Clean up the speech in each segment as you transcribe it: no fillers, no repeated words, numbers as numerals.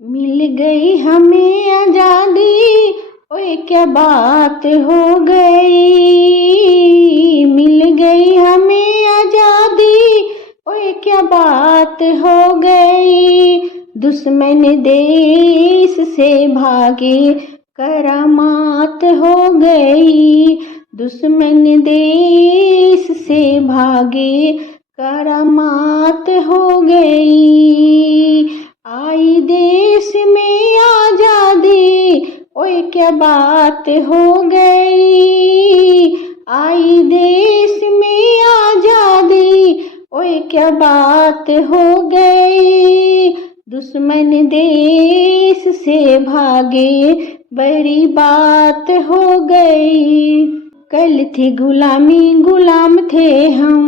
मिल गई हमें आजादी, ओए क्या बात हो गई। मिल गई हमें आजादी, ओए क्या बात हो गई। दुश्मन देश से भागे, करामात हो गई। दुश्मन देश से भागे, करामात हो गई। आई देश में आजादी, ओए क्या बात हो गई। आई देश में आजादी, ओए क्या बात हो गई। दुश्मन देश से भागे, बड़ी बात हो गई। कल थी गुलामी, गुलाम थे हम,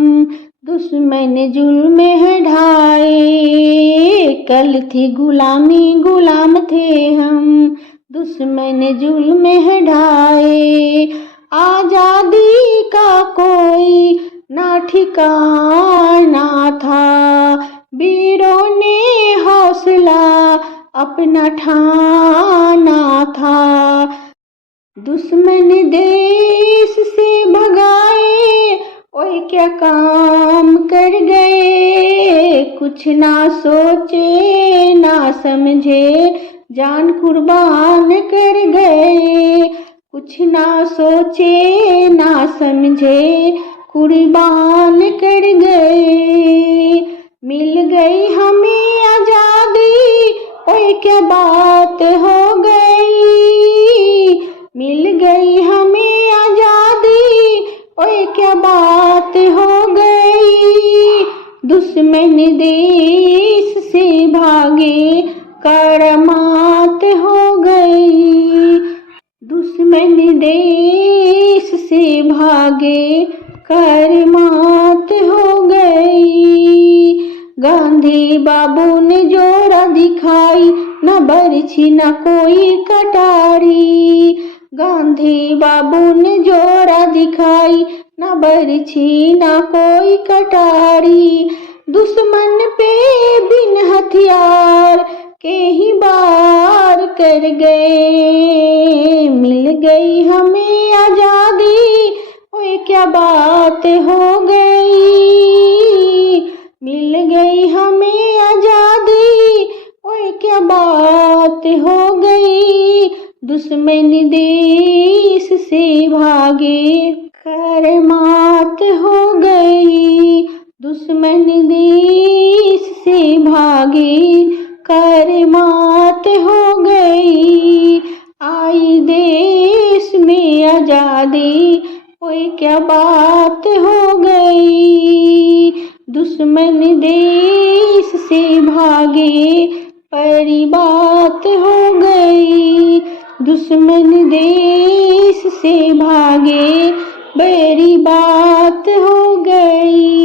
दुश्मन जुल्म है ढाए। कल थी गुलामी, गुलाम थे हम, दुश्मन जुल्म है ढाए। आजादी का कोई ना ठिकाना था, वीरों ने हौसला अपना ठाना था। दुश्मन देश से भगाए, ओए क्या काम कर गए। कुछ ना सोचे ना समझे, जान कुर्बान कर गए। कुछ ना सोचे ना समझे, कुर्बान कर गए। मिल गई हमें आजादी, ओए क्या बात हो गई। मिल गई हमें आजादी, ओए क्या बात हो गई। दुश्मन देश से भागे, करामात हो गई। दुश्मन देश से भागे, करामात हो गई। गांधी बाबू ने जोरा दिखाई, न बरछी न कोई कटारी। गांधी बाबू ने जोरा दिखाई, न बरछी न कोई कटारी। दुश्मन पे बिन हथियार के ही वार कर गए। मिल गई हमें आजादी, ओए क्या बात हो गई। मिल गई हमें आजादी, ओए क्या बात हो गई। दुश्मन देश से भागे, करामात हो गई। दुश्मन देश से भागे, करामात हो गई। आई देश में आजादी, ओए क्या बात हो गई। दुश्मन देश से भागे, बड़ी बात हो गई। दुश्मन देश से भागे, बड़ी बात हो गई।